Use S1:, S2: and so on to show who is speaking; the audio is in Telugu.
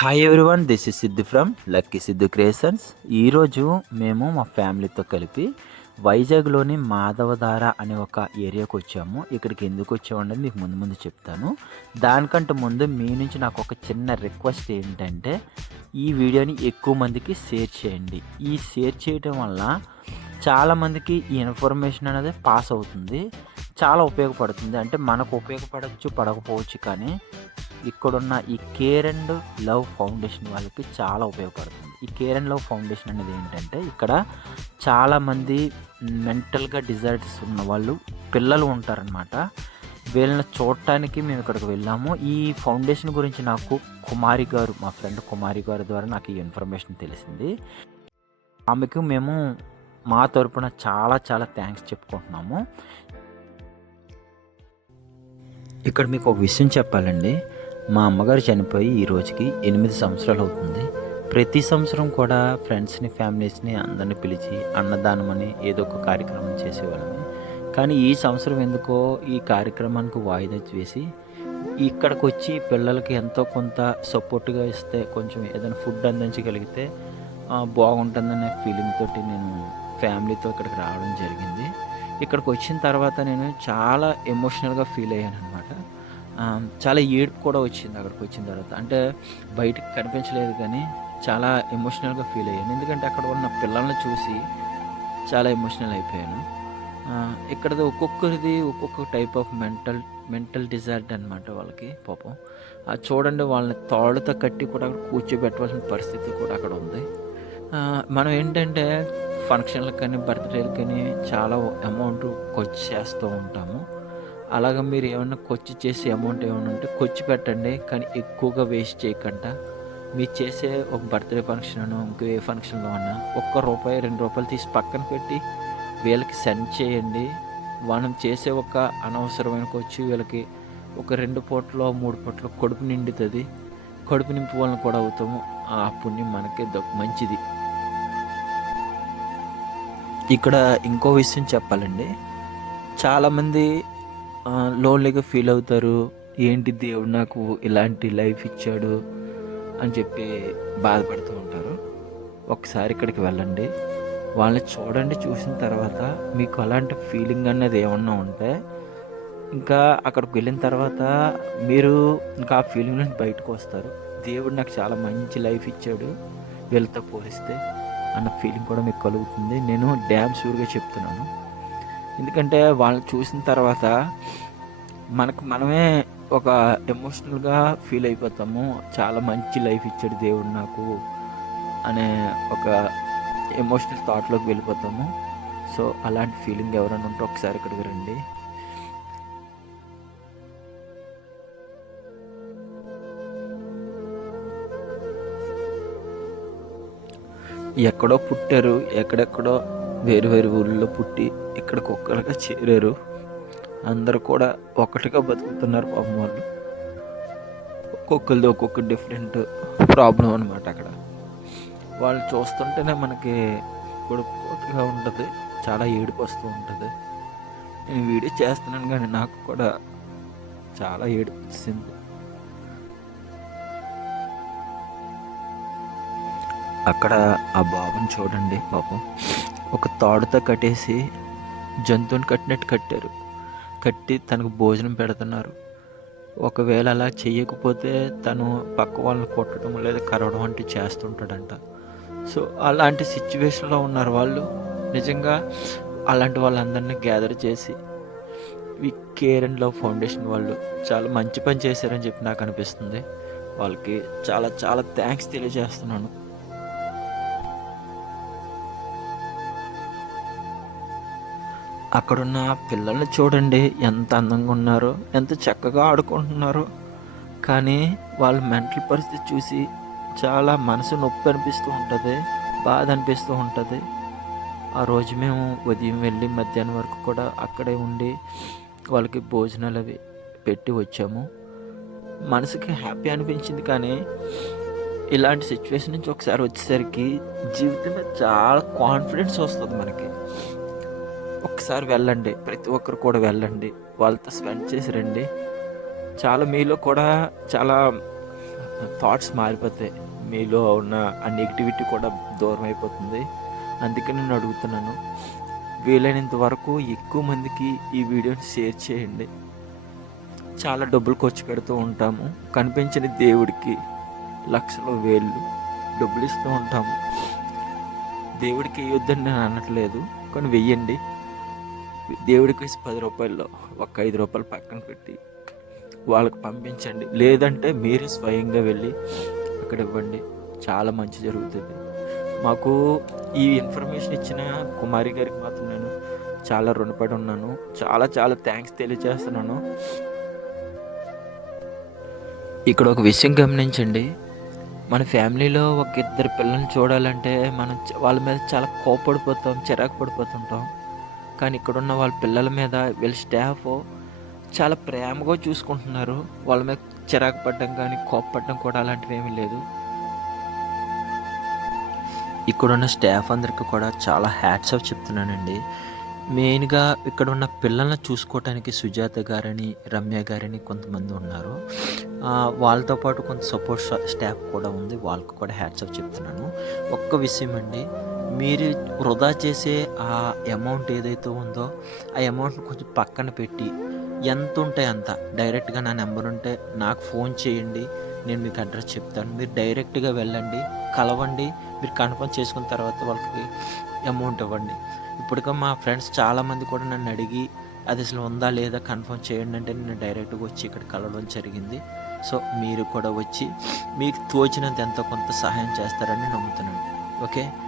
S1: Hi everyone this is Siddhu from lucky Siddhu creations ఈరోజు మేము మా ఫ్యామిలీతో కలిపి వైజాగ్లోని మాధవధార అనే ఒక ఏరియాకి వచ్చాము. ఇక్కడికి ఎందుకు వచ్చామనేది మీకు ముందు ముందు చెప్తాను. దానికంటే ముందు మీ నుంచి నాకు ఒక చిన్న రిక్వెస్ట్ ఏంటంటే ఈ వీడియోని ఎక్కువ మందికి షేర్ చేయండి. ఈ షేర్ చేయడం వల్ల చాలామందికి ఈ ఇన్ఫర్మేషన్ అనేది పాస్ అవుతుంది. చాలా ఉపయోగపడుతుంది. అంటే మనకు ఉపయోగపడవచ్చు పడకపోవచ్చు కానీ ఇక్కడున్న ఈ కేర్ అండ్ లవ్ ఫౌండేషన్ వాళ్ళకి చాలా ఉపయోగపడుతుంది. ఈ కేర్ అండ్ లవ్ ఫౌండేషన్ అనేది ఏంటంటే ఇక్కడ చాలామంది మెంటల్గా డిజార్డర్స్ ఉన్న వాళ్ళు పిల్లలు ఉంటారనమాట వీళ్ళని చూడటానికి మేము ఇక్కడికి వెళ్ళాము. ఈ ఫౌండేషన్ గురించి నాకు కుమారి గారు మా ఫ్రెండ్ కుమారి గారి ద్వారా నాకు ఈ ఇన్ఫర్మేషన్ తెలిసింది. ఆమెకు మేము మా తరపున చాలా చాలా థ్యాంక్స్ చెప్పుకుంటున్నాము. ఇక్కడ మీకు ఒక విషయం చెప్పాలండి. మా అమ్మగారు చనిపోయి ఈ రోజుకి ఎనిమిది సంవత్సరాలు అవుతుంది. ప్రతి సంవత్సరం కూడా ఫ్రెండ్స్ని ఫ్యామిలీస్ని అందరిని పిలిచి అన్నదానం అని ఏదో ఒక కార్యక్రమం చేసేవాళ్ళని కానీ ఈ సంవత్సరం ఎందుకో ఈ కార్యక్రమానికి వాయిదా చేసి ఇక్కడికి వచ్చి పిల్లలకి ఎంతో కొంత సపోర్ట్గా ఇస్తే కొంచెం ఏదైనా ఫుడ్ అందించగలిగితే బాగుంటుందనే ఫీలింగ్ తోటి నేను ఫ్యామిలీతో ఇక్కడికి రావడం జరిగింది. ఇక్కడికి వచ్చిన తర్వాత నేను చాలా ఎమోషనల్గా ఫీల్ అయ్యాను అనమాట చాలా ఏడుపు కూడా వచ్చింది అక్కడికి వచ్చిన తర్వాత. అంటే బయటకు కనిపించలేదు కానీ చాలా ఎమోషనల్గా ఫీల్ అయ్యాను. ఎందుకంటే అక్కడ ఉన్న పిల్లల్ని చూసి చాలా ఎమోషనల్ అయిపోయాను. ఇక్కడది ఒక్కొక్కరిది ఒక్కొక్క type of mental mental disorder అనమాట వాళ్ళకి పాపం. చూడండి వాళ్ళని తాడుతో కట్టి కూడా అక్కడ కూర్చోబెట్టవలసిన పరిస్థితి కూడా అక్కడ ఉంది. మనం ఏంటంటే ఫంక్షన్లకు కానీ బర్త్డేలకు కానీ చాలా అమౌంట్ ఖర్చు చేస్తూ ఉంటాము. అలాగ మీరు ఏమైనా ఖర్చు చేసే అమౌంట్ ఏమైనా ఉంటే ఖర్చు పెట్టండి కానీ ఎక్కువగా వేస్ట్ చేయకుండా మీరు చేసే ఒక బర్త్డే ఫంక్షన్ ఇంకో ఏ ఫంక్షన్లో అన్నా ఒక్క రూపాయి రెండు రూపాయలు తీసి పక్కన పెట్టి వీళ్ళకి సెండ్ చేయండి. మనం చేసే ఒక అనవసరమైన ఖర్చు వీళ్ళకి ఒక రెండు పూటలో మూడు పూటలో కడుపు నిండుతుంది. కడుపు నింపు వలన కూడా అవుతాము. ఆ పుణ్యం మనకి దొ- మంచిది. ఇక్కడ ఇంకో విషయం చెప్పాలండి. చాలామంది లోన్లీగా ఫీల్ అవుతారు. ఏంటి దేవుడు నాకు ఇలాంటి లైఫ్ ఇచ్చాడు అని చెప్పి బాధపడుతూ ఉంటారు. ఒకసారి ఇక్కడికి వెళ్ళండి. వాళ్ళని చూడండి చూసిన తర్వాత మీకు అలాంటి ఫీలింగ్ అనేది ఏమన్నా ఉంటే ఇంకా అక్కడికి వెళ్ళిన తర్వాత మీరు ఇంకా ఆ ఫీలింగ్ నుంచి బయటకు వస్తారు. దేవుడు నాకు చాలా మంచి లైఫ్ ఇచ్చాడు. వీళ్ళతో పోలిస్తే అన్న ఫీలింగ్ కూడా మీకు కలుగుతుంది. నేను డ్యామ్ షూర్గా చెప్తున్నాను. ఎందుకంటే వాళ్ళని చూసిన తర్వాత మనకు మనమే ఒక ఎమోషనల్గా ఫీల్ అయిపోతాము. చాలా మంచి లైఫ్ ఇచ్చాడు దేవుడు నాకు అనే ఒక ఎమోషనల్ థాట్లోకి వెళ్ళిపోతాము. సో అలాంటి ఫీలింగ్ ఎవరైనా ఉంటే ఒకసారి ఇక్కడికి రండి. ఎక్కడో పుట్టారు ఎక్కడెక్కడో వేరు వేరు ఊళ్ళో పుట్టి ఇక్కడికి ఒక్కరిగా చేరారు. అందరూ కూడా ఒకటిగా బతుకుతున్నారు పాపం వాళ్ళు. ఒక్కొక్కరిది ఒక్కొక్క డిఫరెంట్ ప్రాబ్లం అనమాట అక్కడ. వాళ్ళు చూస్తుంటేనే మనకి కొడుకుగా ఉంటుంది చాలా ఏడుపు వస్తూ ఉంటుంది. నేను వీడియో చేస్తున్నాను కానీ నాకు కూడా చాలా ఏడుపు వచ్చింది. అక్కడ ఆ బాబుని చూడండి పాపం. ఒక తాడుతో కట్టేసి జంతువుని కట్టినట్టు కట్టారు. కట్టి తనకు భోజనం పెడుతున్నారు. ఒకవేళ అలా చేయకపోతే తను పక్క వాళ్ళని కొట్టడం లేదా కరవడం వంటివి చేస్తుంటాడంట. సో అలాంటి సిచ్యువేషన్లో ఉన్నారు వాళ్ళు. నిజంగా అలాంటి వాళ్ళందరినీ గ్యాదర్ చేసి we care and love foundation వాళ్ళు చాలా మంచి పని చేశారని చెప్పి నాకు అనిపిస్తుంది. వాళ్ళకి చాలా చాలా థ్యాంక్స్ తెలియజేస్తున్నాను. అక్కడున్న పిల్లల్ని చూడండి ఎంత అందంగా ఉన్నారో ఎంత చక్కగా ఆడుకుంటున్నారో. కానీ వాళ్ళ మెంటల్ పరిస్థితి చూసి చాలా మనసు నొప్పి అనిపిస్తూ ఉంటుంది బాధ అనిపిస్తూ ఉంటుంది. ఆ రోజు మేము ఉదయం వెళ్ళి మధ్యాహ్నం వరకు కూడా అక్కడే ఉండి వాళ్ళకి భోజనాలు అవి పెట్టి వచ్చాము. మనసుకి హ్యాపీ అనిపించింది కానీ ఇలాంటి సిచ్యువేషన్ నుంచి ఒకసారి వచ్చేసరికి జీవితంలో చాలా కాన్ఫిడెన్స్ వస్తుంది మనకి. ఒకసారి వెళ్ళండి. ప్రతి ఒక్కరు కూడా వెళ్ళండి. వాళ్ళతో స్పెండ్ చేసి రండి. చాలా మీలో కూడా చాలా థాట్స్ మారిపోతాయి. మీలో ఉన్న ఆ నెగిటివిటీ కూడా దూరం అయిపోతుంది. అందుకే నేను అడుగుతున్నాను. వీలైనంత వరకు ఎక్కువ మందికి ఈ వీడియోని షేర్ చేయండి. చాలా డబ్బులు ఖర్చు పెడుతూ ఉంటాము. కనిపించని దేవుడికి లక్షలు వేళ్ళు డబ్బులు ఇస్తూ ఉంటాము. దేవుడికి వేయొద్దని నేను అనట్లేదు. కానీ వెయ్యండి. దేవుడికి వేసి పది రూపాయల్లో ఒక ఐదు రూపాయలు పక్కన పెట్టి వాళ్ళకి పంపించండి. లేదంటే మీరే స్వయంగా వెళ్ళి అక్కడ ఇవ్వండి. చాలా మంచి జరుగుతుంది. మాకు ఈ ఇన్ఫర్మేషన్ ఇచ్చిన కుమారి గారికి మాత్రం నేను చాలా రుణపడి ఉన్నాను. చాలా చాలా థ్యాంక్స్ తెలియజేస్తున్నాను. ఇక్కడ ఒక విషయం గమనించండి. మన ఫ్యామిలీలో ఒక ఇద్దరు పిల్లల్ని చూడాలంటే మనం వాళ్ళ మీద చాలా కోపడిపోతాం చిరాకు పడిపోతుంటాం. కానీ ఇక్కడ ఉన్న వాళ్ళ పిల్లల మీద వీళ్ళ స్టాఫ్ చాలా ప్రేమగా చూసుకుంటున్నారు. వాళ్ళ మీద చిరాకు పడడం కానీ కోప్పడ్డం కూడా అలాంటివి ఏమీ లేదు. ఇక్కడ ఉన్న స్టాఫ్ అందరికీ కూడా చాలా హ్యాట్స్ ఆఫ్ చెప్తున్నానండి. మెయిన్గా ఇక్కడ ఉన్న పిల్లల్ని చూసుకోవటానికి సుజాత గారని రమ్య గారని కొంతమంది ఉన్నారు. వాళ్ళతో పాటు కొంత సపోర్ట్ స్టాఫ్ కూడా ఉంది. వాళ్ళకు కూడా హ్యాట్స్ ఆఫ్ చెప్తున్నాను. ఒక్క విషయం అండి. మీరు వృధా చేసే ఆ అమౌంట్ ఏదైతే ఉందో ఆ అమౌంట్ని కొంచెం పక్కన పెట్టి ఎంత ఉంటే అంత డైరెక్ట్గా నా నెంబర్ ఉంటే నాకు ఫోన్ చేయండి నేను మీకు అడ్రస్ చెప్తాను. మీరు డైరెక్ట్గా వెళ్ళండి కలవండి మీరు కన్ఫర్మ్ చేసుకున్న తర్వాత వాళ్ళకి అమౌంట్ ఇవ్వండి. ఇప్పటికే మా ఫ్రెండ్స్ చాలామంది కూడా నన్ను అడిగి అది అసలు ఉందా లేదా కన్ఫర్మ్ చేయండి అంటే నేను డైరెక్ట్గా వచ్చి ఇక్కడ కలవడం జరిగింది. సో మీరు కూడా వచ్చి మీకు తోచినంత ఎంతో కొంత సహాయం చేస్తారని నమ్ముతున్నాను. Okay?